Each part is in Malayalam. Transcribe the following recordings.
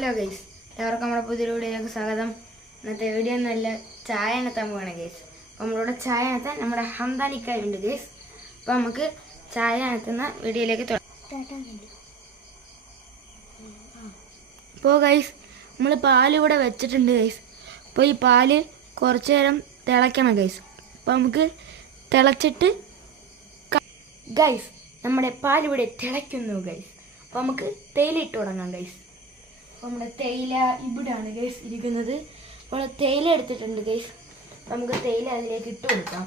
ഹലോ ഗൈസ്, എല്ലാവർക്കും നമ്മുടെ പുതിയ വീഡിയോയിലേക്ക് സ്വാഗതം. ഇന്നത്തെ വീഡിയോ ഒന്നുമല്ല, ചായ അനത്താൻ പോവാണ് ഗൈസ്. അപ്പോൾ നമ്മളോട് ചായ അനത്താൻ നമ്മുടെ ഹംദാനിക്കായുണ്ട് ഗൈസ്. അപ്പോൾ നമുക്ക് ചായ അനത്തുന്ന വീഡിയോയിലേക്ക് തുടങ്ങാം. അപ്പോൾ ഗൈസ്, നമ്മൾ പാൽ ഇവിടെ വെച്ചിട്ടുണ്ട് ഗൈസ്. അപ്പോൾ ഈ പാല് കുറച്ച് നേരം തിളയ്ക്കണം ഗൈസ്. അപ്പോൾ നമുക്ക് തിളച്ചിട്ട് ഗൈസ്, നമ്മുടെ പാലിവിടെ തിളയ്ക്കുന്നു ഗൈസ്. അപ്പോൾ നമുക്ക് തേയില ഇട്ട് തുടങ്ങാം ഗൈസ്. അപ്പോൾ നമ്മുടെ തേയില ഇവിടെയാണ് ഗൈസ് ഇരിക്കുന്നത്. അപ്പോൾ തേയില എടുത്തിട്ടുണ്ട് ഗൈസ്. അപ്പോൾ നമുക്ക് തേയില അതിലേക്ക് ഇട്ട് കൊടുക്കാം.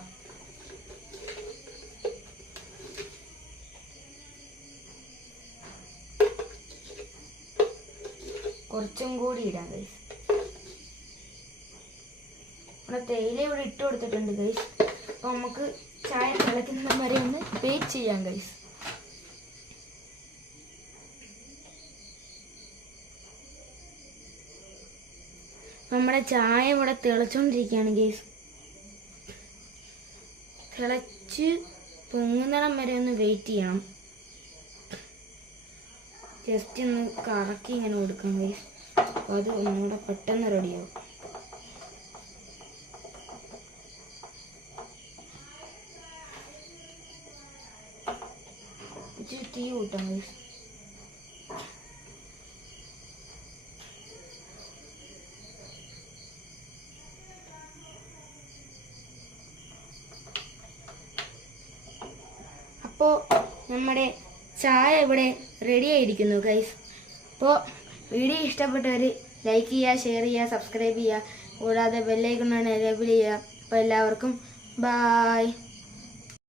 കുറച്ചും കൂടി ഇടാം ഗൈസ്. നമ്മുടെ തേയില ഇവിടെ ഇട്ട് കൊടുത്തിട്ടുണ്ട് ഗൈസ്. അപ്പോൾ നമുക്ക് ചായ തിളയ്ക്കുന്ന വരെ ഒന്ന് വെയിറ്റ് ചെയ്യാം ഗൈസ്. നമ്മുടെ ചായ ഇവിടെ തിളച്ചുകൊണ്ടിരിക്കുകയാണ് ഗൈസ്. തിളച്ച് പൊങ്ങുന്നിടം വരെ ഒന്ന് വെയിറ്റ് ചെയ്യണം. ജസ്റ്റ് ഒന്ന് കറക്കി ഇങ്ങനെ കൊടുക്കാം ഗൈസ്. അപ്പോൾ അത് ഒന്നുകൂടെ പെട്ടെന്ന് റെഡിയാവും. ഇച്ചിരി തീ കൂട്ടാം ഗൈസ്. അപ്പോൾ നമ്മുടെ ചായ ഇവിടെ റെഡി ആയിരിക്കുന്നു ഗൈസ്. അപ്പോൾ വീഡിയോ ഇഷ്ടപ്പെട്ടവർ ലൈക്ക് ചെയ്യുക, ഷെയർ ചെയ്യുക, സബ്സ്ക്രൈബ് ചെയ്യുക, കൂടാതെ ബെല്ലൈക്കൺ എനേബിൾ ചെയ്യുക. അപ്പോൾ എല്ലാവർക്കും ബായ്.